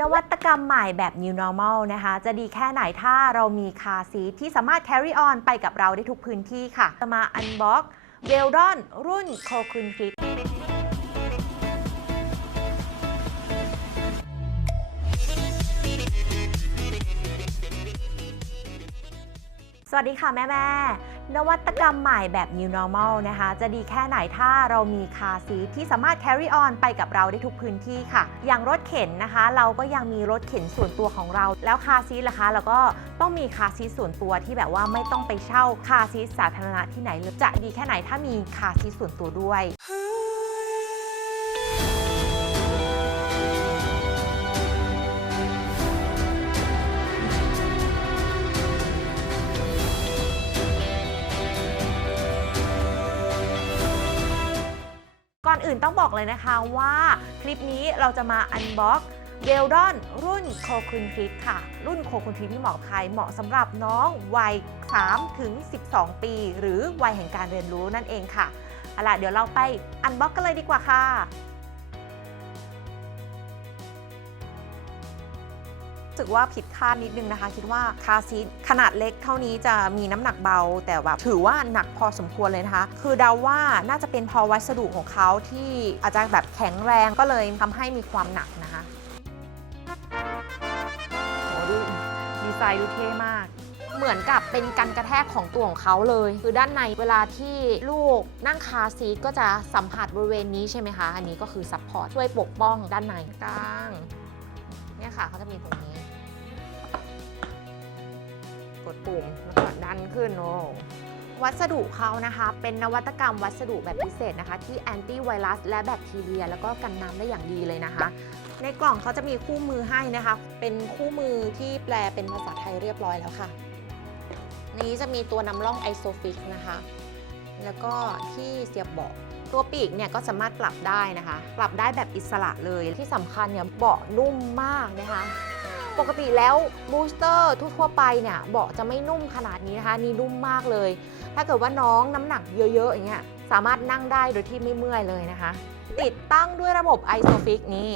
นวัตกรรมใหม่แบบ New Normal นะคะ จะดีแค่ไหนถ้าเรามีคาซีที่สามารถ carry on ไปกับเราได้ทุกพื้นที่ค่ะ จะมา unbox w e l d o n รุ่น c o c u n Fit สวัสดีค่ะแม่แม่ นวัตกรรมใหม่แบบ New Normal นะคะ จะดีแค่ไหนถ้าเรามีคาร์ซีทที่สามารถ carry on ไปกับเราได้ทุกพื้นที่ค่ะ อย่างรถเข็นนะคะ เราก็ยังมีรถเข็นส่วนตัวของเรา แล้วคาร์ซีทล่ะคะเราก็ต้องมีคาร์ซีทส่วนตัวที่แบบว่าไม่ต้องไปเช่าคาร์ซีทสาธารณะที่ไหนจะดีแค่ไหนถ้ามีคาร์ซีทส่วนตัวด้วย ก่อนอื่นต้องบอกเลยนะคะว่าคลิปนี้เราจะมาอันบ็อกเวลดอนรุ่นโคคุนคลิปค่ะ รุ่นโคคุนคลิปที่เหมาะใครเหมาะสำหรับน้องวัย3ถึง12 ปี หรือวัยแห่งการเรียนรู้นั่นเองค่ะเอาล่ะเดี๋ยวเราไปอันบ็อกกันเลยดีกว่าค่ะ สึกว่าผิดคาดนิดนึงนะคะ คิดว่าคาร์ซีทขนาดเล็กเท่านี้จะมีน้ำหนักเบา แต่แบบถือว่าหนักพอสมควรเลยนะคะ คือเดาว่าน่าจะเป็นเพอวัสดุของเขาที่อาจจะแบบแข็งแรงก็เลยทำให้มีความหนักนะคะโหดูดีไซน์ดูเท่มากเหมือนกับเป็นกันกระแทกของตัวของเขาเลย คือด้านในเวลาที่ลูกนั่งคาร์ซีทก็จะสัมผัสบริเวณนี้ใช่ไหมคะ อันนี้ก็คือซัพพอร์ตช่วยปกป้องด้านในกลาง เนี่ยค่ะเขาจะมีตรงนี้ กดปุ่มแล้วก็ดันขึ้นโอ้วัสดุเขานะคะ เป็นนวัตกรรมวัสดุแบบพิเศษนะคะ ที่แอนตี้ไวรัสและแบคทีเรีย แล้วก็กันน้ำได้อย่างดีเลยนะคะ ในกล่องเขาจะมีคู่มือให้นะคะ เป็นคู่มือที่แปลเป็นภาษาไทยเรียบร้อยแล้วค่ะ นี้จะมีตัวนำร่องไอโซฟิกนะคะ แล้วก็ที่เสียบเบาะ ตัวปีกเนี่ยก็สามารถปรับได้นะคะ ปรับได้แบบอิสระเลยที่สำคัญเนี่ยเบาะนุ่มมากนะคะปกติแล้วบูสเตอร์ทั่วไปเนี่ยเบาะจะไม่นุ่มขนาดนี้นะคะ นี่นุ่มมากเลย ถ้าเกิดว่าน้องน้ำหนักเยอะๆอย่างเงี้ยสามารถนั่งได้โดยที่ไม่เมื่อยเลยนะคะ ติดตั้งด้วยระบบ ISOFIX นี่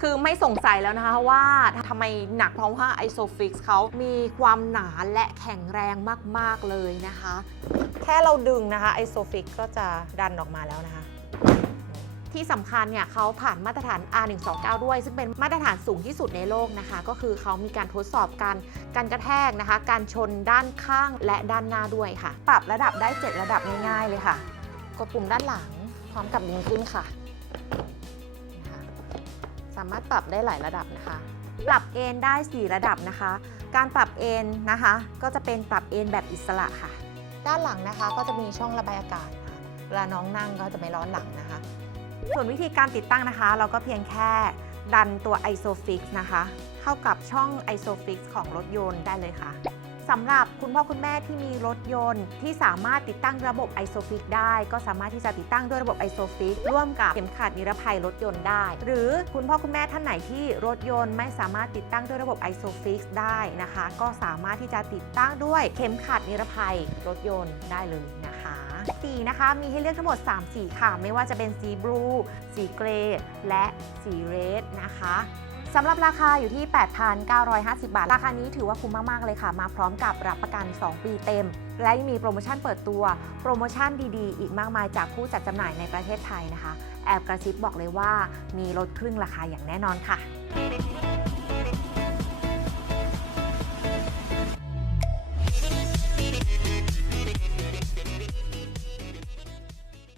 คือไม่สงสัยแล้วนะคะว่าทำไมหนักเพราะว่า ISOFIX เขามีความหนาและแข็งแรงมากๆเลยนะคะ แค่เราดึงนะคะ ISOFIX ก็จะดันออกมาแล้วนะคะ ที่สำคัญเนี่ยเขาผ่านมาตรฐาน R129 ด้วย ซึ่งเป็นมาตรฐานสูงที่สุดในโลกนะคะ ก็คือเขามีการทดสอบการการกระแทกนะคะ การชนด้านข้างและด้านหน้าด้วยค่ะ ปรับระดับได้ 7 ระดับง่ายๆเลยค่ะ กดปุ่มด้านหลังพร้อมกับดึงขึ้นค่ะนะคะสามารถปรับได้หลายระดับนะคะ ปรับเอนได้ 4 ระดับนะคะ การปรับเอนนะคะ ก็จะเป็นปรับเอนแบบอิสระค่ะ ด้านหลังนะคะ ก็จะมีช่องระบายอากาศค่ะเวลาน้องนั่งก็จะไม่ร้อนหลังนะคะ ส่วนวิธีการติดตั้งนะคะ เราก็เพียงแค่ดันตัว ISOFIX นะคะ เข้ากับช่อง ISOFIX ของรถยนต์ได้เลยค่ะ สำหรับคุณพ่อคุณแม่ที่มีรถยนต์ ที่สามารถติดตั้งระบบ ISOFIX ได้ ก็สามารถที่จะติดตั้งด้วยระบบ ISOFIX ร่วมกับเข็มขัดนิรภัยรถยนต์ได้ หรือคุณพ่อคุณแม่ท่านไหนที่รถยนต์ไม่สามารถติดตั้งด้วยระบบ ISOFIX ได้นะคะ ก็สามารถที่จะติดตั้งด้วยเข็มขัดนิรภัยรถยนต์ได้เลยนะคะสีนะคะมีให้เลือกทั้งหมด 3 สีค่ะ ไม่ว่าจะเป็นสีบลูสีเกรย์และสีเรดนะคะ สำหรับราคาอยู่ที่ 8,950 บาท ราคานี้ถือว่าคุ้มมาก ๆ เลยค่ะ มาพร้อมกับรับประกัน 2 ปีเต็ม และยังมีโปรโมชั่นเปิดตัว โปรโมชั่นดีๆ อีกมากมายจากผู้จัดจำหน่ายในประเทศไทยนะคะ แอบกระซิบบอกเลยว่ามีลดครึ่งราคาอย่างแน่นอนค่ะ